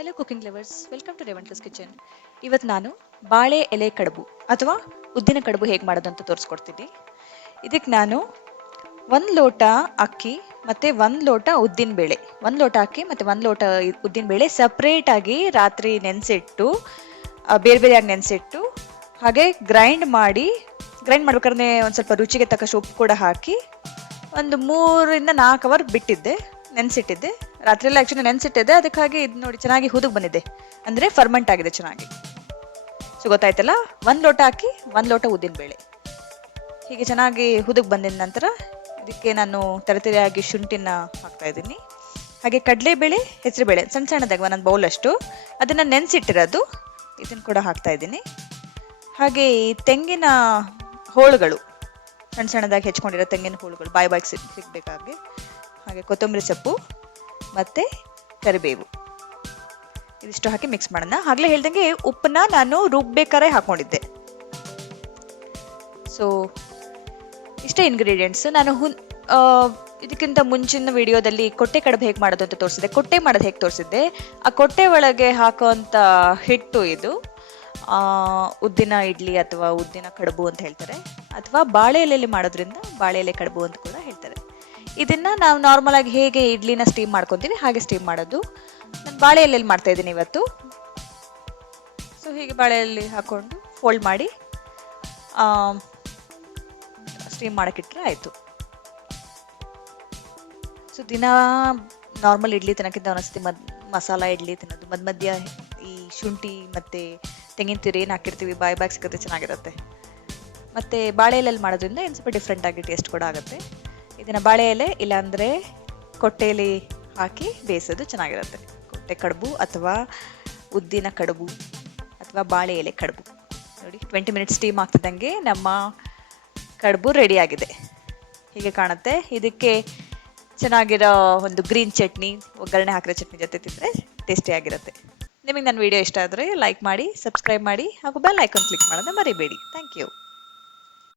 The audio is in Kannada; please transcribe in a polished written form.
Hello cooking lovers, welcome to Revankar's kitchen. ಇವತ್ತು ನಾನು ಬಾಳೆ ಎಲೆ ಕಡುಬು ಅಥವಾ ಉದ್ದಿನ ಕಡುಬು ಹೇಗೆ ಮಾಡೋದು ಅಂತ ತೋರಿಸ್ಕೊಡ್ತೀನಿ. ಇದಕ್ಕೆ ನಾನು 1 ಲೋಟ ಅಕ್ಕಿ ಮತ್ತು 1 ಲೋಟ ಉದ್ದಿನ ಬೇಳೆ, 1 ಲೋಟ ಅಕ್ಕಿ ಮತ್ತು 1 ಲೋಟ ಉದ್ದಿನ ಬೇಳೆ ಸಪ್ರೇಟಾಗಿ ರಾತ್ರಿ ನೆನೆಸಿಟ್ಟು, ಬೇರೆ ಬೇರೆಯಾಗಿ ನೆನೆಸಿಟ್ಟು, ಹಾಗೆ ಗ್ರೈಂಡ್ ಮಾಡ್ಬೇಕಾದ್ರೆ ಒಂದು ಸ್ವಲ್ಪ ರುಚಿಗೆ ತಕ್ಕಷ್ಟು ಉಪ್ಪು ಕೂಡ ಹಾಕಿ ಒಂದು 3 ಇಂದ 4 ಅವರ್ ಬಿಟ್ಟಿದ್ದೆ, ನೆನೆಸಿಟ್ಟಿದ್ದೆ. ರಾತ್ರಿ ಎಲ್ಲ ಆ್ಯಕ್ಚುಲಿ ನೆನೆಸಿಟ್ಟಿದ್ದೆ, ಅದಕ್ಕಾಗಿ ಇದು ನೋಡಿ ಚೆನ್ನಾಗಿ ಹುದುಗ್ ಬಂದಿದೆ, ಅಂದರೆ ಫರ್ಮೆಂಟ್ ಆಗಿದೆ ಚೆನ್ನಾಗಿ. ಸೊ ಗೊತ್ತಾಯ್ತಲ್ಲ, 1 ಲೋಟ ಅಕ್ಕಿ 1 ಲೋಟ ಉದ್ದಿನಬೇಳೆ ಹೀಗೆ ಚೆನ್ನಾಗಿ ಹುದುಗ್ ಬಂದಿದ ನಂತರ ಇದಕ್ಕೆ ನಾನು ತರತರಿಯಾಗಿ ಶುಂಠಿನ ಹಾಕ್ತಾ ಇದ್ದೀನಿ. ಹಾಗೆ ಕಡಲೆಬೇಳೆ, ಹೆಸರುಬೇಳೆ ಸಣ್ಣ ಸಣ್ಣದಾಗಿ ಒಂದೊಂದು ಬೌಲ್ ಅಷ್ಟು ಅದನ್ನು ನೆನೆಸಿಟ್ಟಿರೋದು ಇದನ್ನು ಕೂಡ ಹಾಕ್ತಾ ಇದ್ದೀನಿ. ಹಾಗೆ ಈ ತೆಂಗಿನ ಹೋಳುಗಳು, ಸಣ್ಣ ಸಣ್ಣದಾಗಿ ಹೆಚ್ಕೊಂಡಿರೋ ತೆಂಗಿನ ಹೋಳುಗಳು ಬಾಯಿ ಸಿಗ್ಬೇಕಾಗಿ, ಹಾಗೆ ಕೊತ್ತಂಬರಿ ಸೊಪ್ಪು ಮತ್ತು ಕರಿಬೇವು ಇದಿಷ್ಟು ಹಾಕಿ ಮಿಕ್ಸ್ ಮಾಡೋಣ. ಆಗಲೇ ಹೇಳ್ದಂಗೆ ಉಪ್ಪನ್ನ ನಾನು ರುಬ್ಬೇಕಾರೆ ಹಾಕೊಂಡಿದ್ದೆ. ಸೊ ಇಷ್ಟೇ ಇಂಗ್ರೀಡಿಯೆಂಟ್ಸ್. ನಾನು ಇದಕ್ಕಿಂತ ಮುಂಚಿನ ವಿಡಿಯೋದಲ್ಲಿ ಕೊಟ್ಟೆ ಕಡುಬು ಹೇಗೆ ಮಾಡೋದು ಅಂತ ತೋರಿಸಿದ್ದೆ, ಕೊಟ್ಟೆ ಮಾಡೋದು ಹೇಗೆ ತೋರಿಸಿದ್ದೆ. ಆ ಕೊಟ್ಟೆ ಒಳಗೆ ಹಾಕೋವಂಥ ಹಿಟ್ಟು ಇದು ಉದ್ದಿನ ಇಡ್ಲಿ ಅಥವಾ ಉದ್ದಿನ ಕಡುಬು ಅಂತ ಹೇಳ್ತಾರೆ, ಅಥವಾ ಬಾಳೆ ಎಲೆಯಲ್ಲಿ ಮಾಡೋದ್ರಿಂದ ಬಾಳೆ ಎಲೆ ಕಡುಬು ಅಂತ ಕೂಡ ಹೇಳ್ತಾರೆ. ಇದನ್ನ ನಾವು ನಾರ್ಮಲ್ ಆಗಿ ಹೇಗೆ ಇಡ್ಲಿನ ಸ್ಟೀಮ್ ಮಾಡ್ಕೊತೀವಿ ಹಾಗೆ ಸ್ಟೀಮ್ ಮಾಡೋದು. ನಾನು ಬಾಳೆ ಎಲೆಯಲ್ಲಿ ಮಾಡ್ತಾ ಇದ್ದೀನಿ ಇವತ್ತು. ಸೊ ಹೀಗೆ ಬಾಳೆ ಎಲೆ ಹಾಕೊಂಡು ಫೋಲ್ಡ್ ಮಾಡಿ ಸ್ಟೀಮ್ ಮಾಡೋಕ್ಕಿಟ್ರೆ ಆಯಿತು. ಸೊ ದಿನ ನಾರ್ಮಲ್ ಇಡ್ಲಿ ತಿನ್ನೋಕ್ಕಿಂತ ಒಂದೊಂದ್ಸತಿ ಮಸಾಲ ಇಡ್ಲಿ ತಿನ್ನೋದು, ಮಧ್ಯ ಈ ಶುಂಠಿ ಮತ್ತು ತೆಂಗಿನ ತುರಿ ಏನು ಹಾಕಿರ್ತೀವಿ ಬಾಯಿ ಸಿಗುತ್ತೆ, ಚೆನ್ನಾಗಿರುತ್ತೆ. ಮತ್ತು ಬಾಳೆ ಎಲೆಯಲ್ಲಿ ಮಾಡೋದ್ರಿಂದ ಏನು ಸ್ವಲ್ಪ ಡಿಫ್ರೆಂಟಾಗಿ ಟೇಸ್ಟ್ ಕೂಡ ಆಗುತ್ತೆ. ಇದನ್ನು ಬಾಳೆ ಎಲೆ ಇಲ್ಲಾಂದರೆ ಕೊಟ್ಟೆಯಲ್ಲಿ ಹಾಕಿ ಬೇಯಿಸೋದು ಚೆನ್ನಾಗಿರುತ್ತೆ. ಕೊಟ್ಟೆ ಕಡುಬು ಅಥವಾ ಉದ್ದಿನ ಕಡುಬು ಅಥವಾ ಬಾಳೆ ಎಲೆ ಕಡುಬು. ನೋಡಿ 20 ಮಿನಿಟ್ಸ್ ಸ್ಟೀಮ್ ಆಗ್ತಿದ್ದಂಗೆ ನಮ್ಮ ಕಡುಬು ರೆಡಿಯಾಗಿದೆ. ಹೀಗೆ ಕಾಣುತ್ತೆ. ಇದಕ್ಕೆ ಚೆನ್ನಾಗಿರೋ ಒಂದು ಗ್ರೀನ್ ಚಟ್ನಿ, ಒಗ್ಗರಣೆ ಹಾಕಿರೋ ಚಟ್ನಿ ಜೊತೆ ತಿಂದರೆ ಟೇಸ್ಟಿಯಾಗಿರುತ್ತೆ. ನಿಮಗೆ ನನ್ನ ವಿಡಿಯೋ ಇಷ್ಟ ಆದರೆ ಲೈಕ್ ಮಾಡಿ, ಸಬ್ಸ್ಕ್ರೈಬ್ ಮಾಡಿ ಹಾಗೂ ಬೆಲ್ ಐಕಾನ್ ಕ್ಲಿಕ್ ಮಾಡೋದನ್ನ ಮರಿಬೇಡಿ. Thank you.